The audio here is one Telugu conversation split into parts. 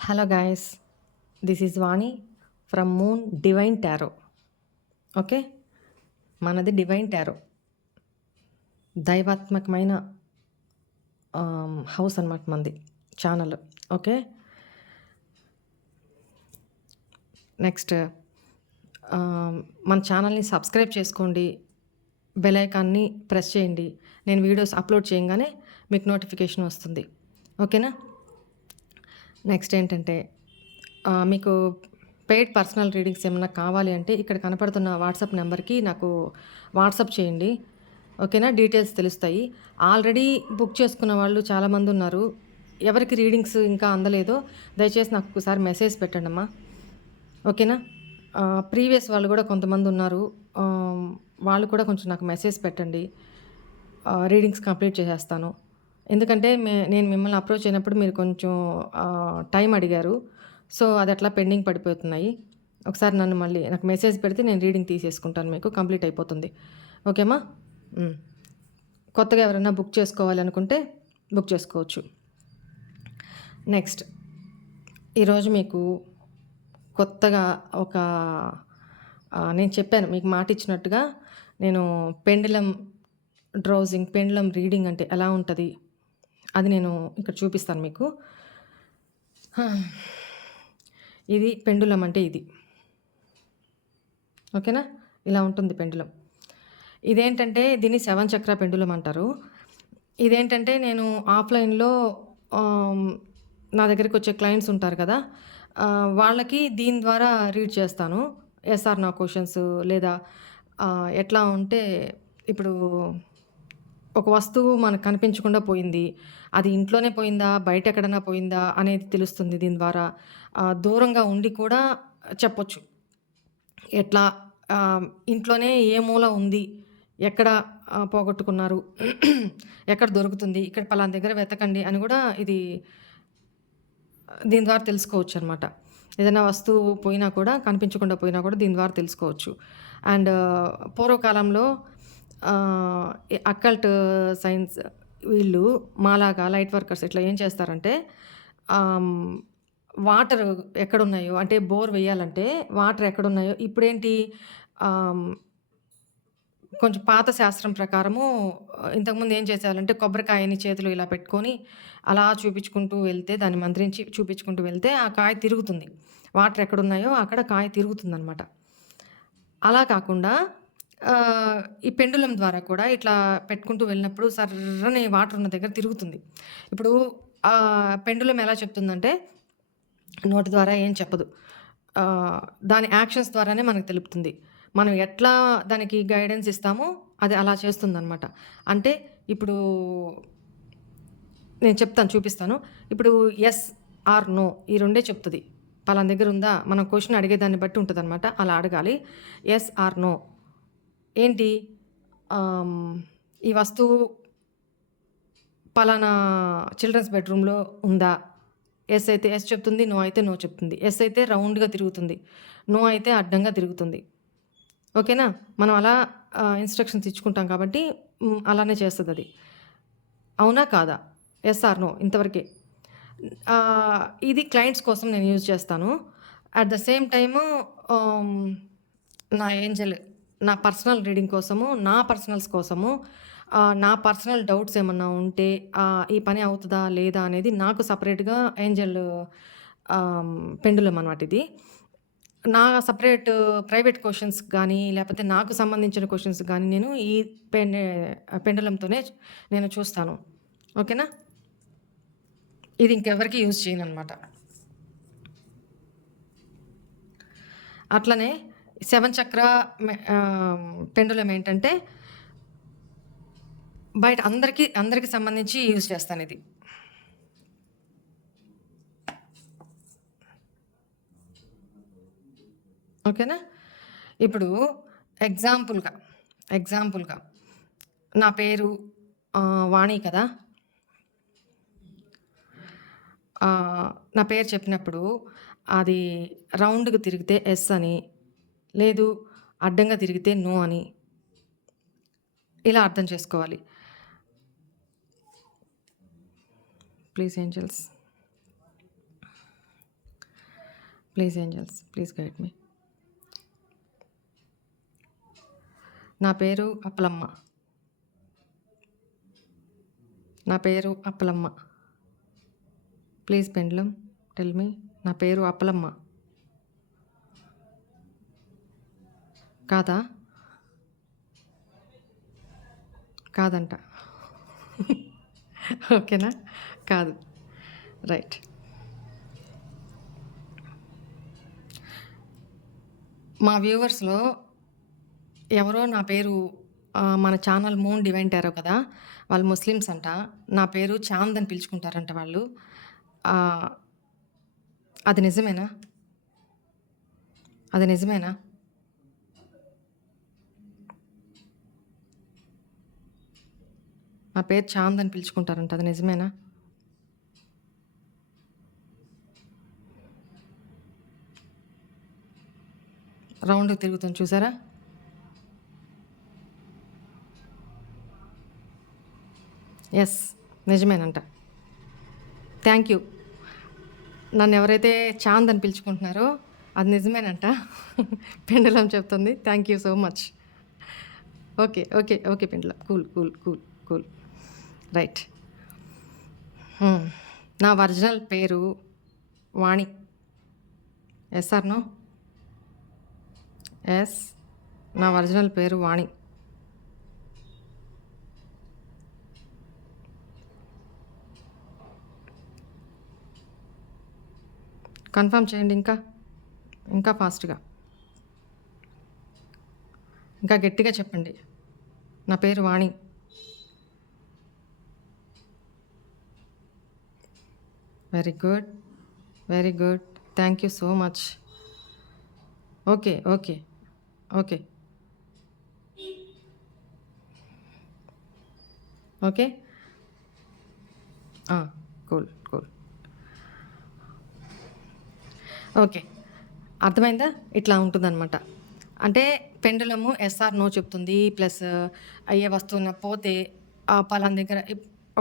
Hello, guys. This is Vani from Moon Divine Tarot. Okay, మనది డివైన్ టారో, దైవాత్మకమైన హౌస్ అనమాట మనది ఛానల్. ఓకే, నెక్స్ట్ మన ఛానల్ని సబ్స్క్రైబ్ చేసుకోండి, బెల్ ఐకాన్ని ప్రెస్ చేయండి. నేను వీడియోస్ అప్లోడ్ చేయగానే మీకు నోటిఫికేషన్ వస్తుంది. ఓకేనా. నెక్స్ట్ ఏంటంటే మీకు పెయిడ్ పర్సనల్ రీడింగ్స్ ఏమన్నా కావాలి అంటే ఇక్కడ కనపడుతున్న వాట్సాప్ నెంబర్కి నాకు వాట్సాప్ చేయండి. ఓకేనా, డీటెయిల్స్ తెలుస్తాయి. ఆల్రెడీ బుక్ చేసుకున్న వాళ్ళు చాలామంది ఉన్నారు. ఎవరికి రీడింగ్స్ ఇంకా అందలేదో దయచేసి నాకు ఒకసారి మెసేజ్ పెట్టండి అమ్మా. ఓకేనా. ప్రీవియస్ వాళ్ళు కూడా కొంతమంది ఉన్నారు, వాళ్ళు కూడా కొంచెం నాకు మెసేజ్ పెట్టండి. రీడింగ్స్ కంప్లీట్ చేసేస్తాను. ఎందుకంటే నేను మిమ్మల్ని అప్రోచ్ అయినప్పుడు మీరు కొంచెం టైం అడిగారు. సో అది అట్లా పెండింగ్ పడిపోతున్నాయి. ఒకసారి నన్ను మళ్ళీ నాకు మెసేజ్ పెడితే నేను రీడింగ్ తీసేసుకుంటాను, మీకు కంప్లీట్ అయిపోతుంది. ఓకేమా. కొత్తగా ఎవరైనా బుక్ చేసుకోవాలనుకుంటే బుక్ చేసుకోవచ్చు. నెక్స్ట్ ఈరోజు మీకు కొత్తగా ఒక నేను చెప్పాను మీకు మాట ఇచ్చినట్టుగా, నేను పెండులం డ్రౌజింగ్, పెండులం రీడింగ్ అంటే ఎలా ఉంటుంది అది నేను ఇక్కడ చూపిస్తాను మీకు. ఇది పెండులం అంటే ఇది. ఓకేనా, ఇలా ఉంటుంది పెండులం. ఇదేంటంటే దీన్ని 7 చక్ర పెండులం అంటారు. ఇదేంటంటే నేను ఆఫ్లైన్లో నా దగ్గరికి వచ్చే క్లయింట్స్ ఉంటారు కదా, వాళ్ళకి దీని ద్వారా రీడ్ చేస్తాను. ఎస్ఆర్ నా క్వశ్చన్స్, లేదా ఎట్లా ఉంటే ఇప్పుడు ఒక వస్తువు మనకు కనిపించకుండా పోయింది, అది ఇంట్లోనే పోయిందా బయట ఎక్కడైనా పోయిందా అనేది తెలుస్తుంది దీని ద్వారా. దూరంగా ఉండి కూడా చెప్పొచ్చు, ఎట్లా ఇంట్లోనే ఏ మూల ఉంది, ఎక్కడ పోగొట్టుకున్నారు, ఎక్కడ దొరుకుతుంది, ఇక్కడ పలానా దగ్గర వెతకండి అని కూడా ఇది దీని ద్వారా తెలుసుకోవచ్చు అనమాట. ఏదైనా వస్తువు పోయినా కూడా, కనిపించకుండా పోయినా కూడా దీని ద్వారా తెలుసుకోవచ్చు. అండ్ పూర్వకాలంలో అకల్ట్ సైన్స్ వీళ్ళు మాలాగా లైట్ వర్కర్స్ ఇట్లా ఏం చేస్తారంటే, వాటర్ ఎక్కడున్నాయో అంటే బోర్ వేయాలంటే వాటర్ ఎక్కడున్నాయో, ఇప్పుడేంటి కొంచెం పాత శాస్త్రం ప్రకారము ఇంతకుముందు ఏం చేసేవాళ్ళంటే కొబ్బరికాయని చేతిలో ఇలా పెట్టుకొని అలా చూపించుకుంటూ వెళ్తే, దాన్ని మంత్రించి చూపించుకుంటూ వెళ్తే ఆ కాయ తిరుగుతుంది. వాటర్ ఎక్కడున్నాయో అక్కడ కాయ తిరుగుతుందనమాట. అలా కాకుండా ఈ పెండులం ద్వారా కూడా ఇట్లా పెట్టుకుంటూ వెళ్ళినప్పుడు సర్రని వాటర్ ఉన్న దగ్గర తిరుగుతుంది. ఇప్పుడు పెండులం ఎలా చెప్తుందంటే నోటి ద్వారా ఏం చెప్పదు, దాని యాక్షన్స్ ద్వారానే మనకు తెలుపుతుంది. మనం ఎట్లా దానికి గైడెన్స్ ఇస్తామో అది అలా చేస్తుందనమాట. అంటే ఇప్పుడు నేను చెప్తాను, చూపిస్తాను. ఇప్పుడు ఎస్ ఆర్ నో ఈ రెండే చెప్తుంది. పలానా దగ్గర ఉందా, మనం క్వశ్చన్ అడిగేదాన్ని బట్టి ఉంటుంది అనమాట. అలా అడగాలి. ఎస్ ఆర్ నో ఏంటి, ఈ వస్తువు పలానా చిల్డ్రన్స్ బెడ్రూమ్లో ఉందా. ఎస్ అయితే ఎస్ చెప్తుంది, నో అయితే నో చెప్తుంది. ఎస్ అయితే రౌండ్గా తిరుగుతుంది, నో అయితే అడ్డంగా తిరుగుతుంది. ఓకేనా. మనం అలా ఇన్స్ట్రక్షన్స్ ఇచ్చుకుంటాం కాబట్టి అలానే చేస్తుంది అది. అవునా కాదా, ఎస్ ఆర్ నో ఇంతవరకే. ఇది క్లయింట్స్ కోసం నేను యూజ్ చేస్తాను. అట్ ద సేమ్ టైము నా ఏంజల్, నా పర్సనల్ రీడింగ్ కోసము, నా పర్సనల్స్ కోసము, నా పర్సనల్ డౌట్స్ ఏమన్నా ఉంటే ఈ పని అవుతుందా లేదా అనేది నాకు సపరేట్గా ఏంజల్ పెండులం అనమాట ఇది. నా సపరేట్ ప్రైవేట్ క్వశ్చన్స్ కానీ, లేకపోతే నాకు సంబంధించిన క్వశ్చన్స్ కానీ నేను ఈ పెండులంతోనే నేను చూస్తాను. ఓకేనా. ఇది ఇంకెవరికి యూజ్ చేయను అనమాట. అట్లనే 7 చక్ర పెండులం ఏంటంటే బయట అందరికి సంబంధించి యూజ్ చేస్తాను ఇది. ఓకేనా. ఇప్పుడు ఎగ్జాంపుల్గా నా పేరు వాణి కదా, నా పేరు చెప్పినప్పుడు అది రౌండ్గా తిరిగితే ఎస్ అని, లేదు అడ్డంగా తిరిగితే నో అని, ఇలా అర్థం చేసుకోవాలి. Please angels. Please angels, please guide me. నా పేరు అప్పలమ్మ. నా పేరు Appalamma. Please pendulum tell me. నా పేరు అప్పలమ్మ. కాదా? కాదంట. ఓకేనా? కాదు. రైట్. మా వ్యూవర్స్లో ఎవరో నా పేరు మన ఛానల్ మూన్ డివైన్ టారో కదా, వాళ్ళు ముస్లిమ్స్ అంట. నా పేరు చాంద్ అని పిలుచుకుంటారంట వాళ్ళు. అది నిజమేనా? అది నిజమేనా? నా పేరు చాంద్ అని పిలుచుకుంటారంట, అది నిజమేనా? రౌండ్ తిరుగుతుంది చూసారా? ఎస్, నిజమేనంట. Thank you. నన్ను ఎవరైతే చాంద్ అని పిలుచుకుంటున్నారో అది నిజమేనంట. పెండలం చెప్తుంది. Thank you so much. Okay okay okay pendulum, cool cool cool cool. Right. నా ఒరిజినల్ పేరు Vani. Yes or no? Yes, నా ఒరిజినల్ పేరు వాణి. కన్ఫర్మ్ చేయండి, ఇంకా ఫాస్ట్గా, ఇంకా గట్టిగా చెప్పండి. నా పేరు Vani. Very good, very good. Thank you so much. Okay okay okay okay. Cool cool. Okay, అర్థమైందా? ఇట్లా ఉంటుందన్నమాట. అంటే పెండులము ఎస్ఆర్ నో చెప్తుంది. ప్లస్ అయ్యే వస్తువున పోతే పలానా దగ్గర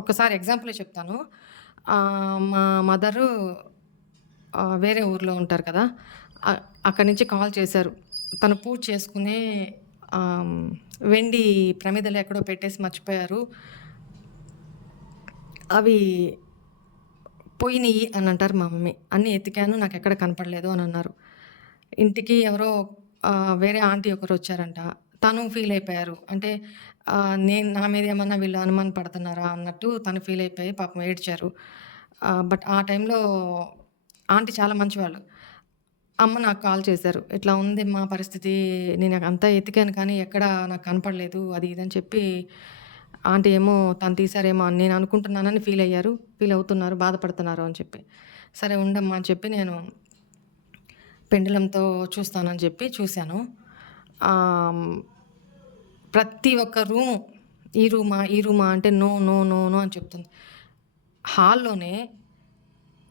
ఒక్కసారి ఎగ్జాంపులే చెప్తాను. మా మదరు వేరే ఊర్లో ఉంటారు కదా, అక్కడి నుంచి కాల్ చేశారు. తను పూజ చేసుకునే వెండి ప్రమిదలు ఎక్కడో పెట్టేసి మర్చిపోయారు, అవి పోయినాయి అని అంటారు మా మమ్మీ. అన్నీ ఎతికాను, నాకు ఎక్కడ కనపడలేదు అని అన్నారు. ఇంటికి ఎవరో వేరే ఆంటీ ఒకరు వచ్చారంట. తను ఫీల్ అయిపోయారు. అంటే నేను నా మీద ఏమన్నా వీళ్ళు అనుమాన పడుతున్నారా అన్నట్టు తను ఫీల్ అయిపోయి పాపం ఏడ్చారు. బట్ ఆ టైంలో ఆంటీ చాలా మంచివాళ్ళు. అమ్మ నాకు కాల్ చేశారు. ఇట్లా ఉంది మా పరిస్థితి, నేను అంతా ఎతికాను కానీ ఎక్కడ నాకు కనపడలేదు అది ఇదని చెప్పి, ఆంటీ ఏమో తను తీశారేమో అని నేను అనుకుంటున్నానని ఫీల్ అవుతున్నారు, బాధపడుతున్నారు అని చెప్పి. సరే ఉండమ్మా అని చెప్పి నేను పెండులంతో చూస్తానని చెప్పి చూశాను. ప్రతి ఒక్క రూము, ఈ రూమా అంటే నో నో నో నో అని చెప్తుంది. హాల్లోనే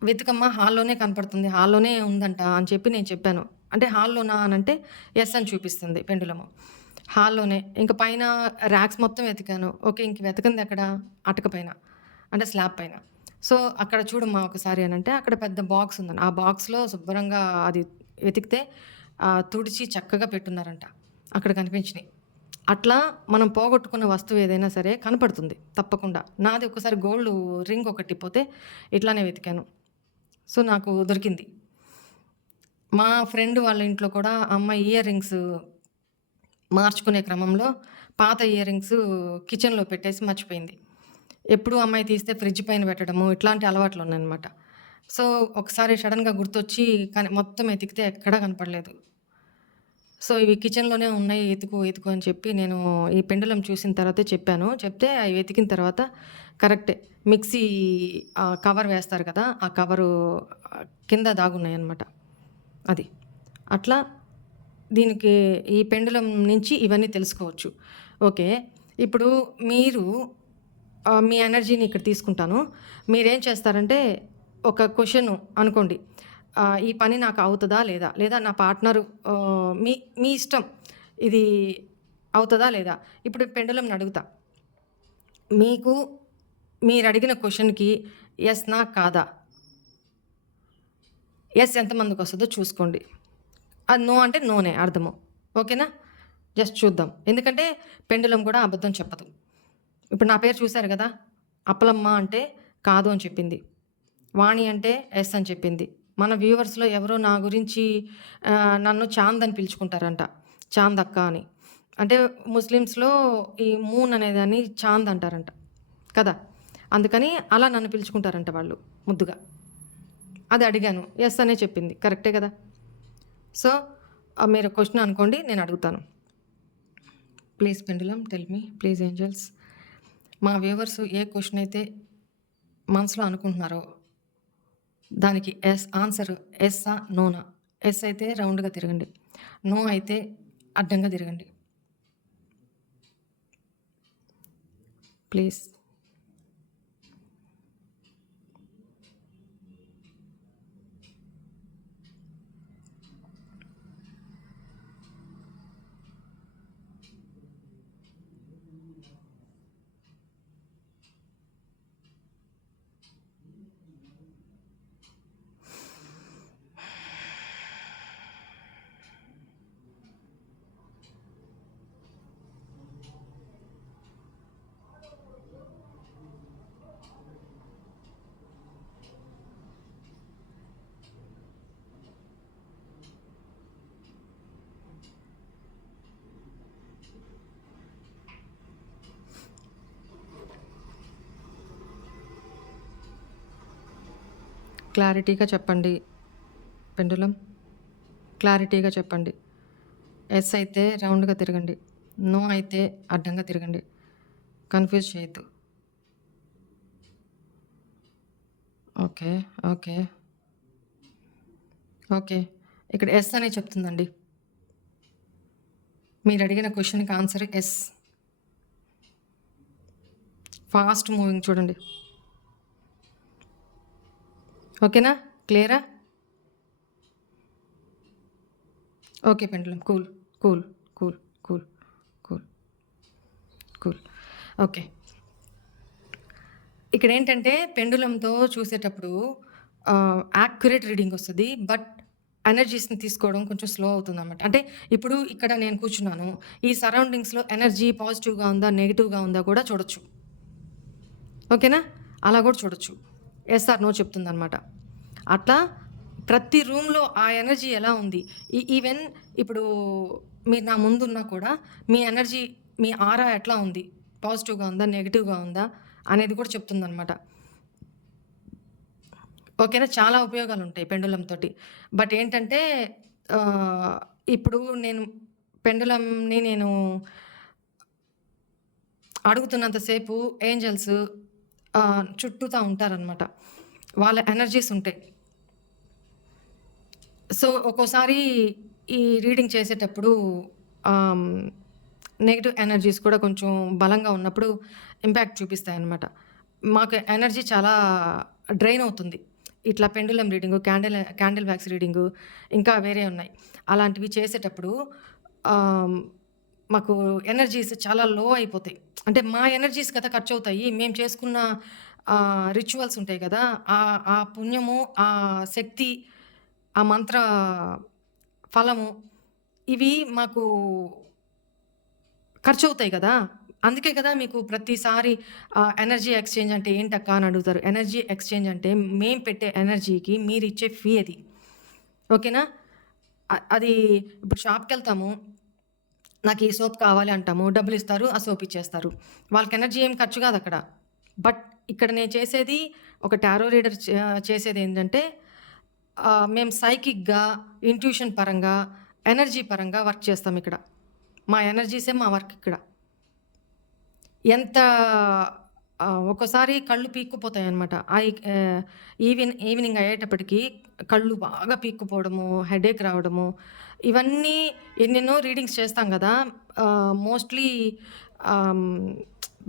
వెతుకమ్మా, హాల్లోనే కనపడుతుంది, హాల్లోనే ఉందంట అని చెప్పి నేను చెప్పాను. అంటే హాల్లోనా అని అంటే ఎస్ అని చూపిస్తుంది పెండులము. హాల్లోనే. ఇంక పైన ర్యాక్స్ మొత్తం వెతికాను. ఓకే, ఇంక వెతకంది ఎక్కడ? అటక పైన, అంటే స్లాబ్ పైన. సో అక్కడ చూడమ్మా ఒకసారి అని అంటే అక్కడ పెద్ద బాక్స్ ఉందండి. ఆ బాక్స్లో శుభ్రంగా అది వెతికితే తుడిచి చక్కగా పెట్టున్నారంట. అక్కడ కనిపించినాయి. అట్లా మనం పోగొట్టుకున్న వస్తువు ఏదైనా సరే కనపడుతుంది తప్పకుండా. నాది ఒకసారి గోల్డ్ రింగ్ ఒకటి పోతే ఇట్లానే వెతికాను. సో నాకు దొరికింది. మా ఫ్రెండ్ వాళ్ళ ఇంట్లో కూడా అమ్మాయి ఇయర్ రింగ్స్ మార్చుకునే క్రమంలో పాత ఇయర్ రింగ్స్ కిచెన్లో పెట్టేసి మర్చిపోయింది. ఎప్పుడు అమ్మాయి తీస్తే ఫ్రిడ్జ్ పైన పెట్టడము, ఇట్లాంటి అలవాట్లు ఉన్నాయన్నమాట. సో ఒకసారి సడన్గా గుర్తొచ్చి కానీ మొత్తం ఎతికితే ఎక్కడా కనపడలేదు. సో ఇవి కిచెన్లోనే ఉన్నాయి, ఎతుకు అని చెప్పి నేను ఈ పెండులం చూసిన తర్వాతే చెప్పాను. చెప్తే అవి వెతికిన తర్వాత కరెక్టే, మిక్సీ కవర్ వేస్తారు కదా, ఆ కవరు కింద దాగున్నాయి అన్నమాట. అది అట్లా దీనికి ఈ పెండులం నుంచి ఇవన్నీ తెలుసుకోవచ్చు. ఓకే, ఇప్పుడు మీరు మీ ఎనర్జీని ఇక్కడ తీసుకుంటాను. మీరేం చేస్తారంటే ఒక క్వశ్చన్ అనుకోండి, ఈ పని నాకు అవుతుందా లేదా, లేదా నా పార్ట్నరు మీ మీ ఇష్టం, ఇది అవుతుందా లేదా. ఇప్పుడు పెండులంని అడుగుతా, మీకు మీరు అడిగిన క్వశ్చన్కి ఎస్ నా కాదా, ఎస్ ఎంతమందికి వస్తుందో చూసుకోండి. అది నో అంటే నోనే అర్థము. ఓకేనా? జస్ట్ చూద్దాం. ఎందుకంటే పెండులం కూడా అబద్ధం చెప్పదు. ఇప్పుడు నా పేరు చూసారు కదా! అప్పలమ్మ అంటే కాదు అని చెప్పింది. వాణి అంటే ఎస్ అని చెప్పింది. మన వ్యూవర్స్‌లో ఎవరో నా గురించి నన్ను చాంద్ అని పిలుచుకుంటారంట. చాంద్ అక్క అని. అంటే ముస్లిమ్స్‌లో ఈ మూన్ అనేదాన్ని చాంద్ అంటారంట కదా! అందుకని అలా నన్ను పిలుచుకుంటారంట వాళ్ళు ముద్దుగా. అది అడిగాను. యెస్ అనే చెప్పింది. కరెక్టే కదా! సో, మీరు క్వెషన్ అనుకోండి. నేను అడుగుతాను. Please pendulum tell me. Please angels. మా వ్యూవర్స్ ఏ క్వెషన్ అయితే మనసులో అనుకుంటున్నారో దానికి ఆన్సర్ ఎస్సా? నోనా? ఎస్ అయితే రౌండ్‌గా తిరగండి. నో అయితే అడ్డంగా తిరగండి. ప్లీజ్. క్లారిటీగా చెప్పండి పెండులం. క్లారిటీగా చెప్పండి. ఎస్ అయితే రౌండ్‌గా తిరగండి. నో అయితే అడ్డంగా తిరగండి. కన్‌ఫ్యూజ్ చేయొద్దు. ఓకే. ఓకే. ఓకే. ఇక్కడ ఎస్ అనే చెప్తుందండి. మీరు అడిగిన క్వెషన్‌కి ఆన్సర్ ఎస్. ఫాస్ట్ మూవింగ్ చూడండి. ఓకేనా? క్లియరా? Okay pendulum. Cool. Cool. Cool. Cool. Cool. Cool. Okay. ఇక్కడేంటంటే పెండులంతో చూసేటప్పుడు యాక్యురేట్ రీడింగ్ వస్తది. బట్ ఎనర్జీస్‌ని తీసుకోవడం కొంచెం స్లో అవుతుందనమాట. అంటే ఇప్పుడు ఇక్కడ నేను కూర్చున్నాను. ఈ సరౌండింగ్స్‌లో ఎనర్జీ పాజిటివ్‌గా ఉందా? నెగెటివ్‌గా ఉందా? కూడా చూడొచ్చు. ఓకేనా? అలా కూడా చూడొచ్చు. ఎస్ ఆర్ నో చెప్తుందనమాట. అట్లా ప్రతి రూమ్‌లో ఆ ఎనర్జీ ఎలా ఉంది? ఈవెన్ ఇప్పుడు మీరు నా ముందున్నా కూడా మీ ఎనర్జీ, మీ ఆరా ఎట్లా ఉంది? పాజిటివ్‌గా ఉందా? నెగెటివ్‌గా ఉందా? అనేది కూడా చెప్తుందనమాట. ఓకేనా? చాలా ఉపయోగాలుంటాయి పెండులంతోటి. బట్ ఏంటంటే ఇప్పుడు నేను పెండులంని నేను అడుగుతున్నంత సేపు ఏంజెల్స్ చుట్టూతా ఉంటారనమాట. వాళ్ళ ఎనర్జీస్ ఉంటాయి. సో, ఒక్కోసారి ఈ రీడింగ్ చేసేటప్పుడు ఆహ్, నెగెటివ్ ఎనర్జీస్ కూడా కొంచెం బలంగా ఉన్నప్పుడు ఇంపాక్ట్ చూపిస్తాయన్నమాట. మాకు ఎనర్జీ చాలా డ్రైన్ అవుతుంది. ఇట్లా pendulum reading, candle wax reading, ఇంకా వేరే ఉన్నాయి. అలాంటివి చేసేటప్పుడు ఆహ్, మాకు ఎనర్జీస్ చాలా లో అయిపోతాయి. అంటే మా ఎనర్జీస్ కదా ఖర్చవుతాయి. మేము చేసుకున్న రిచువల్స్ ఉంటాయి కదా! ఆ పుణ్యము, ఆ శక్తి, ఆ మంత్ర ఫలము ఇవి మాకు ఖర్చవుతాయి గదా! అందుకే కదా మీకు ప్రతిసారి ఎనర్జీ ఎక్స్‌చేంజ్ అంటే ఏంటక్కా అని అడుగుతారు. ఎనర్జీ ఎక్స్‌చేంజ్ అంటే మేము పెట్టే ఎనర్జీకి మీరిచ్చే ఫీ అది. ఓకేనా? అది ఇప్పుడు షాప్‌కెళ్తాము. నాకు ఈ సోప్ కావాలి అంటాము. డబ్బులిస్తారు. ఆ సోప్ ఇచ్చేస్తారు. వాళ్ళకి ఎనర్జీ ఏం ఖర్చు కాదక్కడ. బట్ ఇక్కడ నేను చేసేది ఒక టారో రీడర్ చేసేదేంటంటే మేము సైకిక్‌గా, ఇంట్యూషన్ పరంగా, ఎనర్జీ పరంగా వర్క్ చేస్తామిక్కడ. మా ఎనర్జీసే మా వర్క్ ఇక్కడ. ఎంత ఒక్కోసారి కళ్ళు పీక్కుపోతాయనమాట. ఈవినింగ్ అయ్యేటప్పటికి కళ్ళు బాగా పీక్కుపోవడము, హెడేక్ రావడము, ఇవన్నీ ఎన్నెన్నో రీడింగ్స్ చేస్తాం గదా! మోస్ట్‌లీ ఆహ్,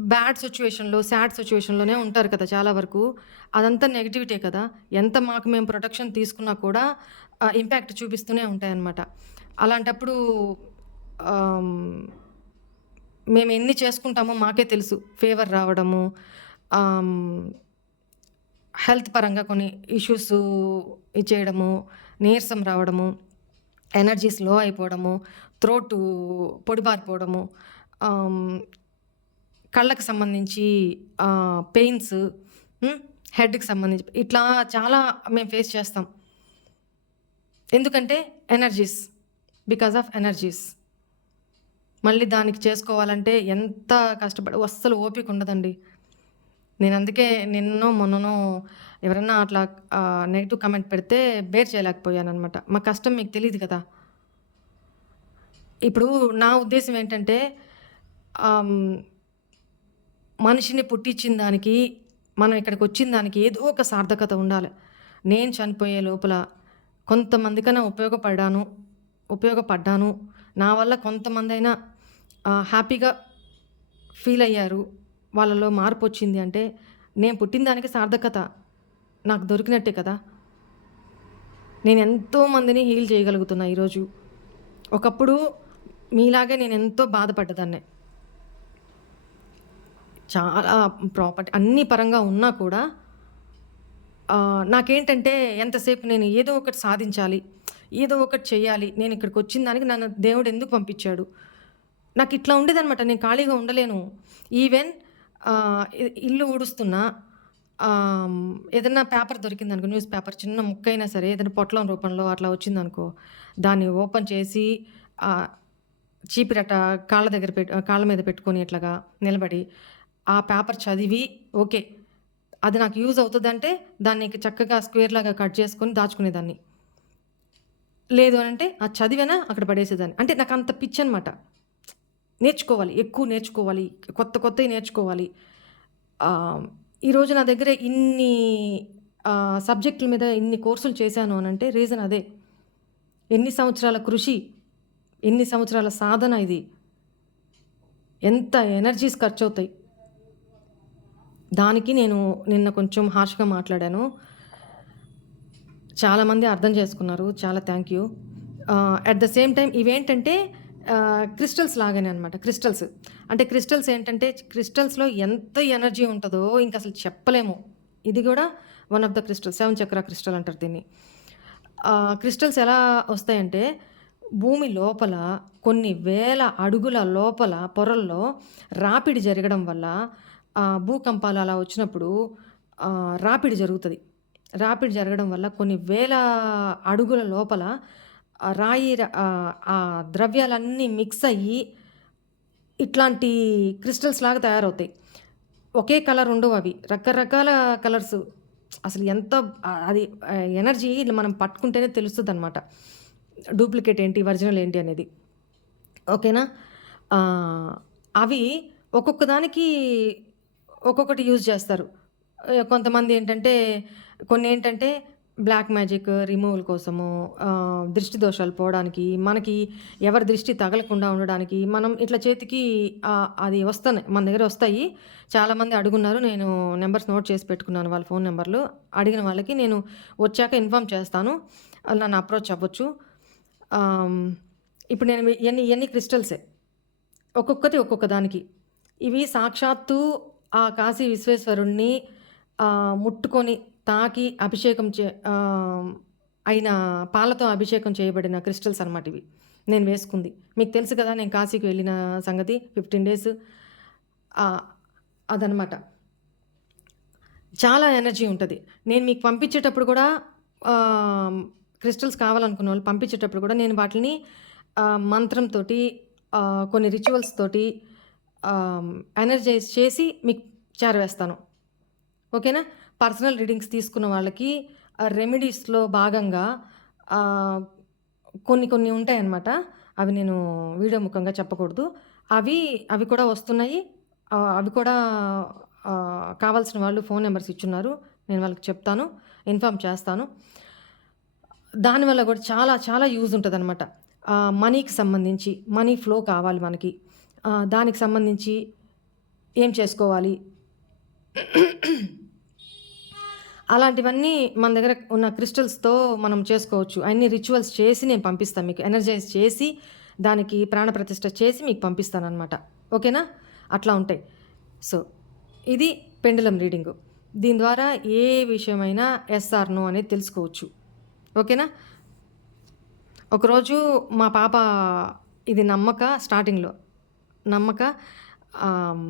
బ్యాడ్ సిట్యుయేషన్‌లో, సాడ్ సిట్యుయేషన్‌లోనే ఉంటారు కదా! చాలా వరకు. అదంతా నెగటివిటీ కదా! ఎంత మాకు మేము ప్రొటెక్షన్ తీసుకున్నా కూడా ఇంపాక్ట్ చూపిస్తూనే ఉంటాయన్నమాట. అలాంటప్పుడు ఆహ్, మేమెన్ని చేసుకుంటామో మాకే తెలుసు. ఫీవర్ రావడము, ఆహ్, హెల్త్ పరంగా కొన్ని ఇష్యూసు ఇచ్చేయడము, నీరసం రావడము, ఎనర్జీ స్లో అయిపోవడము, థ్రోట్ పొడిబారిపోవడము, కళ్ళకి సంబంధించి పెయిన్స్, హెడ్కి సంబంధించి ఇట్లా చాలా మేము ఫేస్ చేస్తాం. ఎందుకంటే ఎనర్జీస్, బికాజ్ ఆఫ్ ఎనర్జీస్. మళ్ళీ దానికి చేసుకోవాలంటే ఎంత కష్టపడి అస్సలు ఓపిక ఉండదండి. నేను అందుకే నిన్నో మొన్ననో ఎవరన్నా అట్లా నెగిటివ్ కామెంట్ పెడితే బేర్ చేయలేకపోయాను అనమాట. మా కష్టం మీకు తెలియదు కదా. ఇప్పుడు నా ఉద్దేశం ఏంటంటే మనిషిని పుట్టించిన దానికి, మనం ఇక్కడికి వచ్చిన దానికి ఏదో ఒక సార్థకత ఉండాలి. నేను చనిపోయే లోపల కొంతమందికైనా ఉపయోగపడ్డాను, నా వల్ల కొంతమంది అయినా హ్యాపీగా ఫీల్ అయ్యారు, వాళ్ళలో మార్పు వచ్చింది అంటే నేను పుట్టిన దానికి సార్థకత నాకు దొరికినట్టే కదా. నేను ఎంతోమందిని హీల్ చేయగలుగుతున్నా ఈరోజు. ఒకప్పుడు మీలాగే నేను ఎంతో బాధపడ్డదాన్నే. చాలా ప్రాపర్టీ అన్ని పరంగా ఉన్నా కూడా నాకేంటంటే ఎంతసేపు నేను ఏదో ఒకటి సాధించాలి, ఏదో ఒకటి చేయాలి, నేను ఇక్కడికి వచ్చిన దానికి నన్ను దేవుడు ఎందుకు పంపించాడు, నాకు ఇట్లా ఉండేదనమాట. నేను ఖాళీగా ఉండలేను. ఈవెన్ ఇల్లు ఊడుస్తున్నా, ఏదన్నా పేపర్ దొరికిందనుకో, న్యూస్ పేపర్ చిన్న ముక్కైనా సరే ఏదైనా పొట్లం రూపంలో అట్లా వచ్చిందనుకో, దాన్ని ఓపెన్ చేసి చీపిరట కాళ్ళ మీద పెట్టుకొని ఇట్లాగా నిలబడి ఆ పేపర్ చదివి, ఓకే అది నాకు యూజ్ అవుతుందంటే దాన్ని చక్కగా స్క్వేర్ లాగా కట్ చేసుకొని దాచుకునేదాన్ని. లేదు అని అంటే ఆ చదివేనా అక్కడ పడేసేదాన్ని. అంటే నాకు అంత పిచ్చి అనమాట. నేర్చుకోవాలి, ఎక్కువ నేర్చుకోవాలి, కొత్తవి నేర్చుకోవాలి. ఈరోజు నా దగ్గర ఇన్ని సబ్జెక్టుల మీద ఇన్ని కోర్సులు చేశాను అని అంటే రీజన్ అదే. ఎన్ని సంవత్సరాల కృషి, ఎన్ని సంవత్సరాల సాధన ఇది. ఎంత ఎనర్జీస్ ఖర్చు అవుతాయి. దానికి నేను నిన్న కొంచెం హార్ష్గా మాట్లాడాను. చాలామంది అర్థం చేసుకున్నారు. చాలా thank you. At the same time ఇవేంటంటే క్రిస్టల్స్ లాగానే అనమాట. క్రిస్టల్స్ ఏంటంటే క్రిస్టల్స్లో ఎంత ఎనర్జీ ఉంటుందో ఇంక అసలు చెప్పలేము. ఇది కూడా వన్ ఆఫ్ ద క్రిస్టల్, 7 చక్ర క్రిస్టల్ అంటారు దీన్ని. క్రిస్టల్స్ ఎలా వస్తాయంటే భూమి లోపల కొన్ని వేల అడుగుల లోపల పొరల్లో రాపిడి జరగడం వల్ల భూకంపాలు అలా వచ్చినప్పుడు రాపిడి జరుగుతుంది. రాపిడి జరగడం వల్ల కొన్ని వేల అడుగుల లోపల ఆ ద్రవ్యాలన్నీ మిక్స్ అయ్యి ఇట్లాంటి క్రిస్టల్స్ లాగా తయారవుతాయి. ఒకే కలర్ ఉండవు అవి, రకరకాల కలర్స్. అసలు ఎంత అది ఎనర్జీ మనం పట్టుకుంటేనే తెలుస్తుంది అనమాట, డూప్లికేట్ ఏంటి ఒరిజినల్ ఏంటి అనేది. ఓకేనా. అవి ఒక్కొక్క దానికి ఒక్కొక్కటి యూజ్ చేస్తారు. కొంతమంది ఏంటంటే కొన్ని ఏంటంటే బ్లాక్ మ్యాజిక్ రిమూవల్ కోసము, దృష్టి దోషాలు పోవడానికి, మనకి ఎవరి దృష్టి తగలకుండా ఉండడానికి మనం ఇట్లా చేతికి అది వస్తున్నాయి, మన దగ్గర వస్తాయి. చాలామంది అడుగున్నారు, నేను నెంబర్స్ నోట్ చేసి పెట్టుకున్నాను, వాళ్ళ ఫోన్ నెంబర్లు. అడిగిన వాళ్ళకి నేను వచ్చాక ఇన్ఫామ్ చేస్తాను, నన్ను అప్రోచ్ అవ్వచ్చు. ఇప్పుడు నేను ఇవన్నీ క్రిస్టల్సే, ఒక్కొక్కటి ఒక్కొక్క దానికి. ఇవి సాక్షాత్తు ఆ కాశీ విశ్వేశ్వరుణ్ణి ముట్టుకొని తాకి అభిషేకం అయిన పాలతో అభిషేకం చేయబడిన క్రిస్టల్స్ అనమాట ఇవి. నేను వేసుకుంది మీకు తెలుసు కదా, నేను కాశీకి వెళ్ళిన సంగతి 15 days. అదనమాట. చాలా ఎనర్జీ ఉంటుంది. నేను మీకు పంపించేటప్పుడు కూడా క్రిస్టల్స్ కావాలనుకున్న వాళ్ళు పంపించేటప్పుడు కూడా నేను వాటిని మంత్రంతో, కొన్ని రిచువల్స్ తోటి ఎనర్జైజ్ చేసి మీకు చేరవేస్తాను. ఓకేనా. పర్సనల్ రీడింగ్స్ తీసుకున్న వాళ్ళకి రెమెడీస్లో భాగంగా కొన్ని ఉంటాయన్నమాట. అవి నేను వీడియో ముఖంగా చెప్పకూడదు. అవి కూడా వస్తున్నాయి. అవి కూడా కావాల్సిన వాళ్ళు ఫోన్ నెంబర్స్ ఇచ్చున్నారు, నేను వాళ్ళకి చెప్తాను, ఇన్ఫామ్ చేస్తాను. దానివల్ల కూడా చాలా చాలా యూజ్ ఉంటుంది అనమాట. మనీకి సంబంధించి, మనీ ఫ్లో కావాలి మనకి, దానికి సంబంధించి ఏం చేసుకోవాలి, అలాంటివన్నీ మన దగ్గర ఉన్న క్రిస్టల్స్తో మనం చేసుకోవచ్చు. అన్ని రిచువల్స్ చేసి నేను పంపిస్తాను మీకు, ఎనర్జైజ్ చేసి దానికి ప్రాణప్రతిష్ఠ చేసి మీకు పంపిస్తాను అనమాట. ఓకేనా. అట్లా ఉంటాయి. సో ఇది పెండులం రీడింగు. దీని ద్వారా ఏ విషయమైనా ఎస్ ఆర్ నో అనేది తెలుసుకోవచ్చు. ఓకేనా? ఒకరోజు మా పాప ఇది నమ్మక స్టార్టింగ్‌లో నమ్మక ఆహ్,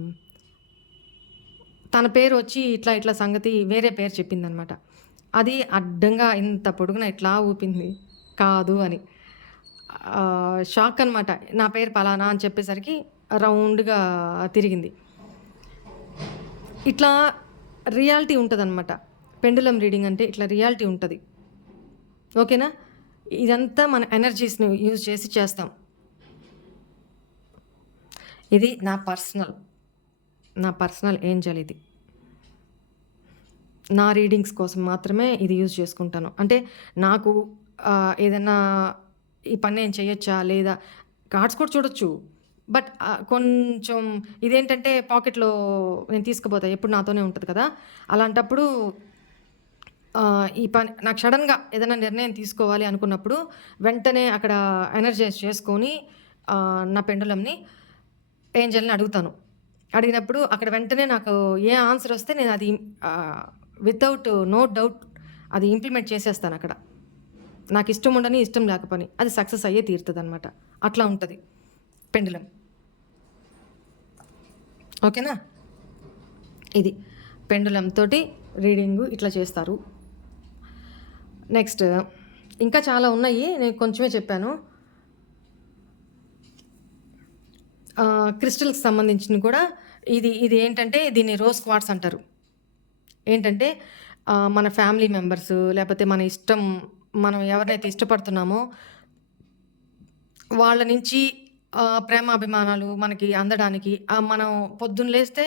తన పేరు వచ్చి ఇట్లా ఇట్లా సంగతి వేరే పేరు చెప్పిందనమాట. అది అడ్డంగా ఇంత పొడుగున ఇట్లా ఊపింది. కాదు అని. షాక్ అనమాట. నా పేరు పలానా అని చెప్పేసరికి రౌండ్‌గా తిరిగింది. ఇట్లా రియాలిటీ ఉంటదనమాట. పెండులమ్ రీడింగ్ అంటే ఇట్లా రియాలిటీ ఉంటది. ఓకేనా? ఇదంతా మన ఎనర్జీస్‌ని యూజ్ చేసి చేస్తాం. ఇది నా పర్సనల్ ఏంజెల్ ఇది. నా రీడింగ్స్ కోసం మాత్రమే ఇది యూజ్ చేసుకుంటాను. అంటే నాకు ఏదన్నా ఈ పని నేను చేయొచ్చా? లేదా? కార్డ్స్ కూడా చూడొచ్చు. బట్ కొంచెం ఇదేంటంటే పాకెట్‌లో నేను తీసుకుపోతా. ఎప్పుడు నాతోనే ఉంటది కదా! అలాంటప్పుడు ఈ పని నాకు సడెన్‌గా ఏదైనా నిర్ణయం తీసుకోవాలి అనుకున్నప్పుడు వెంటనే అక్కడ ఎనర్జైజ్ చేసుకొని నా పెండులమ్‌ని ఏంజెల్‌ని అడుగుతాను. అడిగినప్పుడు అక్కడ వెంటనే నాకు ఏ ఆన్సర్ వస్తే నేను అది వితౌట్ నో డౌట్ అది ఇంప్లిమెంట్ చేసేస్తానక్కడ. నాకిష్టం ఉండని, ఇష్టం లేకపోని. అది సక్సెస్ అయ్యే తీరుతదనమాట. అట్లా ఉంటది పెండులం. ఓకేనా? ఇది. పెండులంతోటి రీడింగు ఇట్లా చేస్తారు. నెక్స్ట్ ఇంకా చాలా ఉన్నాయి. నేను కొంచెమే చెప్పాను. క్రిస్టల్స్‌కి సంబంధించినవి కూడా ఇది ఏంటంటే దీన్ని రోజ్ క్వార్ట్స్ అంటారు. ఏంటంటే మన ఫ్యామిలీ మెంబర్స్ లేకపోతే మన ఇష్టం మనం ఎవరినైతే ఇష్టపడుతున్నామో వాళ్ళ నుంచి ప్రేమాభిమానాలు మనకి అందడానికి మనం పొద్దున్న లేస్తే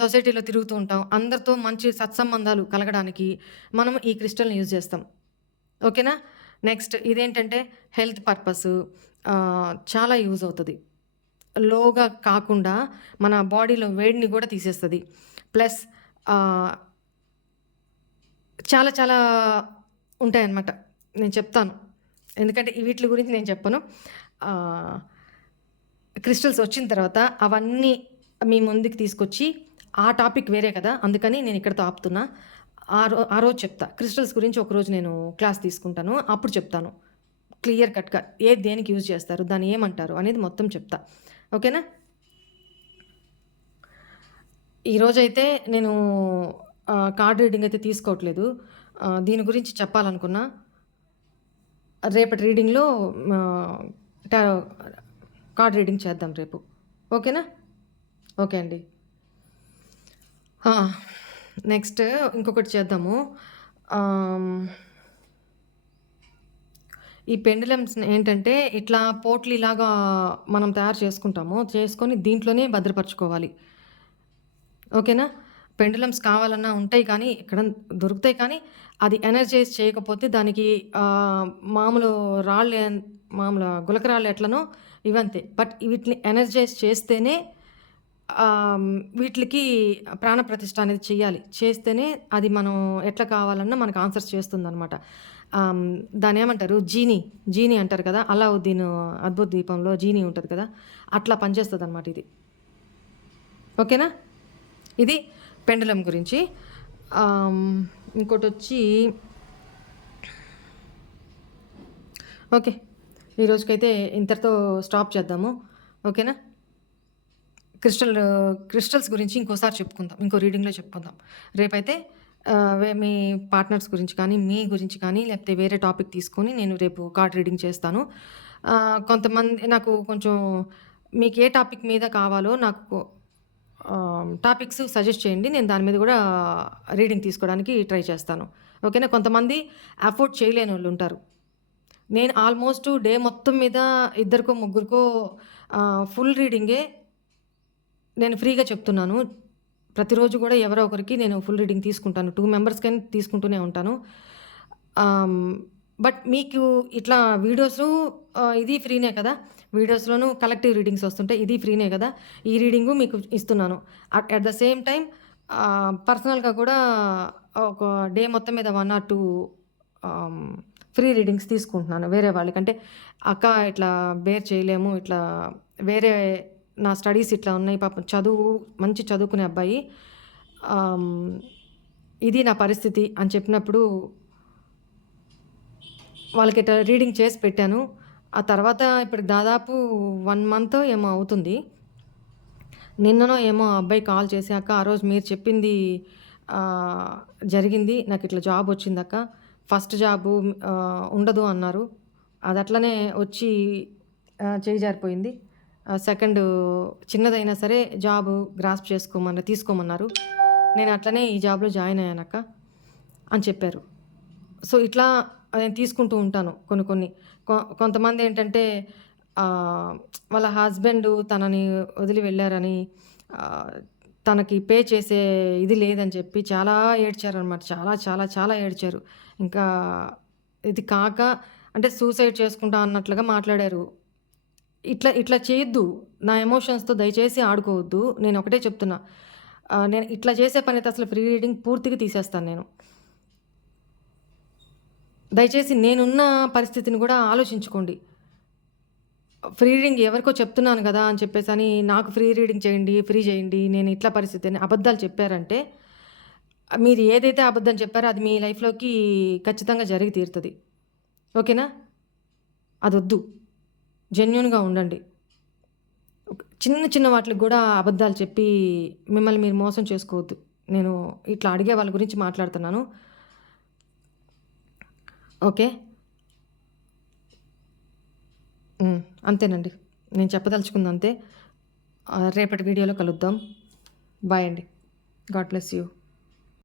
సొసైటీలో తిరుగుతూ ఉంటాం. అందరితో మంచి సత్సంబంధాలు కలగడానికి మనం ఈ క్రిస్టల్‌ని యూజ్ చేస్తాం. ఓకేనా? నెక్స్ట్ ఇదేంటంటే హెల్త్ పర్పసు చాలా యూజ్ అవుతది. లోగా కాకుండా మన బాడీలో వేడిని కూడా తీసేస్తది. ప్లస్ చాలా చాలా ఉంటాయన్నమాట. నేను చెప్తాను. ఎందుకంటే వీట్లి గురించి నేను చెప్పను. క్రిస్టల్స్ వచ్చిన తర్వాత అవన్నీ మీ ముందుకు తీసుకొచ్చి ఆ టాపిక్ వేరే కదా! అందుకని నేను ఇక్కడితో ఆపుతున్నా. ఆ రోజు చెప్తా. క్రిస్టల్స్ గురించి ఒకరోజు నేను క్లాస్ తీసుకుంటాను. అప్పుడు చెప్తాను. క్లియర్ కట్‌గా ఏది దేనికి యూజ్ చేస్తారు? దాన్ని ఏమంటారు? అనేది మొత్తం చెప్తా. ఓకేనా? ఈరోజైతే నేను కార్డ్ రీడింగ్ అయితే తీసుకోవట్లేదు. దీని గురించి చెప్పాలనుకున్నా. రేపటి రీడింగ్‌లో టారో కార్డ్ రీడింగ్ చేద్దాం రేపు. ఓకేనా? ఓకే అండి. నెక్స్ట్ ఇంకొకటి చేద్దాము. ఈ పెండులమ్స్ ఏంటంటే ఇట్లా పోట్లీలాగా మనం తయారు చేసుకుంటాము. చేసుకొని దీంట్లోనే భద్రపరుచుకోవాలి. ఓకేనా? పెండులమ్స్ కావాలన్నా ఉంటాయి కానీ ఇక్కడ దొరుకుతాయి కానీ అది ఎనర్జైజ్ చేయకపోతే దానికి మామూలు మామూలు గులకరాళ్ళు ఎట్లనో ఇవంతే. బట్ వీటిని ఎనర్జైజ్ చేస్తేనే వీటికి ప్రాణప్రతిష్ఠ అనేది చెయ్యాలి. చేస్తేనే అది మనం ఎట్లా కావాలన్నా మనకు ఆన్సర్స్ చేస్తుందనమాట. దాన్నేమంటారు? జీనీ అంటారు కదా! 'అల్లావుద్దీన్ అద్భుత దీపంలో' జీనీ ఉంటది కదా! అట్లా పనిచేస్తదనమాట ఇది. ఓకేనా? ఇది పెండులం గురించి. ఇంకోటొచ్చి ఓకే. ఈరోజుకైతే ఇంతటితో స్టాప్ చేద్దాము. ఓకేనా? క్రిస్టల్స్ గురించి ఇంకోసారి చెప్పుకుందాం. ఇంకో రీడింగ్‌లో చెప్పుకుందాం. రేపైతే మీ పార్ట్నర్స్ గురించి కానీ, మీ గురించి కానీ, లేకపోతే వేరే టాపిక్ తీసుకొని నేను రేపు కార్డ్ రీడింగ్ చేస్తాను. కొంతమంది నాకు కొంచెం మీకు ఏ టాపిక్ మీద కావాలో నాకు టాపిక్స్ సజెస్ట్ చేయండి. నేను దాని మీద కూడా రీడింగ్ తీసుకోవడానికి ట్రై చేస్తాను. ఓకేనా? కొంతమంది అఫోర్డ్ చేయలేనోళ్ళు ఉంటారు. నేను ఆల్మోస్ట్ డే మొత్తం మీద ఇద్దరికో, ముగ్గురికో ఫుల్ రీడింగే నేను ఫ్రీగా చెప్తున్నాను. ప్రతిరోజు కూడా ఎవరో ఒకరికి నేను ఫుల్ రీడింగ్ తీసుకుంటాను. 2 మెంబర్స్‌కైనా తీసుకుంటూనే ఉంటాను. బట్ మీకు ఇట్లా వీడియోసు ఇది ఫ్రీనే కదా! వీడియోస్‌లోనూ కలెక్టివ్ రీడింగ్స్ వస్తుంటాయి. ఇది ఫ్రీనే కదా! ఈ రీడింగు మీకు ఇస్తున్నాను. అట్ ద సేమ్ టైమ్ పర్సనల్‌గా కూడా ఒక డే మొత్తం మీద 1 ఆర్ 2 ఫ్రీ రీడింగ్స్ తీసుకుంటున్నాను వేరే వాళ్ళకి. అంటే అక్క ఇట్లా బేర్ చేయలేము. ఇట్లా వేరే నా స్టడీస్ ఇట్లా ఉన్నాయి. పాపం మంచి చదువుకునే అబ్బాయి. ఇది నా పరిస్థితి అని చెప్పినప్పుడు వాళ్ళకి ఇట్లా రీడింగ్ చేసి పెట్టాను. ఆ తర్వాత ఇప్పటికి దాదాపు 1 మంత్ ఏమో అవుతుంది. నిన్ననో ఏమో ఆ అబ్బాయి కాల్ చేసి, ఆ రోజు మీరు చెప్పింది ఆహ్, జరిగింది. నాకిట్లా జాబొచ్చిందక్క. ఫస్ట్ జాబు ఉండదు అన్నారు. అదట్లనే వచ్చి చెయ్యి జారిపోయింది. సెకండు చిన్నదైనా సరే జాబు గ్రాస్ప్ తీసుకోమన్నారు. నేను అట్లనే ఈ జాబ్‌లో జాయిన్ అయ్యానక్క అని చెప్పారు. సో, ఇట్లా నేను తీసుకుంటూ ఉంటాను కొన్ని కొన్ని. కొంతమందేంటంటే ఆహ్, వాళ్ళ హస్బెండు తనని వదిలి వెళ్లారని, ఆహ్, తనకి పే చేసే ఇది లేదని చెప్పి చాలా ఏడ్చారనమాట. చాలా చాలా చాలా ఏడ్చారు. ఇంకా ఇది కాక అంటే సూసైడ్ చేసుకుంటా అన్నట్లుగా మాట్లాడారు. ఇట్లా ఇట్లా చేయొద్దు. నా ఎమోషన్స్‌తో దయచేసి ఆడుకోవద్దు. నేనొకటే చెప్తున్నా. నేను ఇట్లా చేసే పనైతే అసలు ఫ్రీ రీడింగ్ పూర్తిగా తీసేస్తాను నేను. దయచేసి నేనున్న పరిస్థితిని గూడా ఆలోచించుకోండి. ఫ్రీ రీడింగ్ ఎవరికో చెప్తున్నాను గదా! అని చెప్పేసని నాకు ఫ్రీ రీడింగ్ చేయండి, ఫ్రీ చేయండి. నేను ఇట్లా పరిస్థితి అని అబద్ధాలు చెప్పారంటే, మీరు ఏదైతే అబద్ధం చెప్పారో అది మీ లైఫ్‌లోకి ఖచ్చితంగా జరిగి తీరుతది. ఓకేనా? అదొద్దు. జెన్యూన్‌గా ఉండండి. చిన్న చిన్న వాటిలకి గూడా అబద్ధాలు చెప్పి మిమ్మల్ని మీరు మోసం చేసుకోవద్దు. నేను ఇట్లా అడిగే వాళ్ళ గురించి మాట్లాడుతున్నాను. ఓకే. హ్మ్. అంతేనండి. నేను చెప్పదలుచుకుందంతే. రేపటి వీడియోలో కలుద్దాం. బాయ్ అండి. God bless you.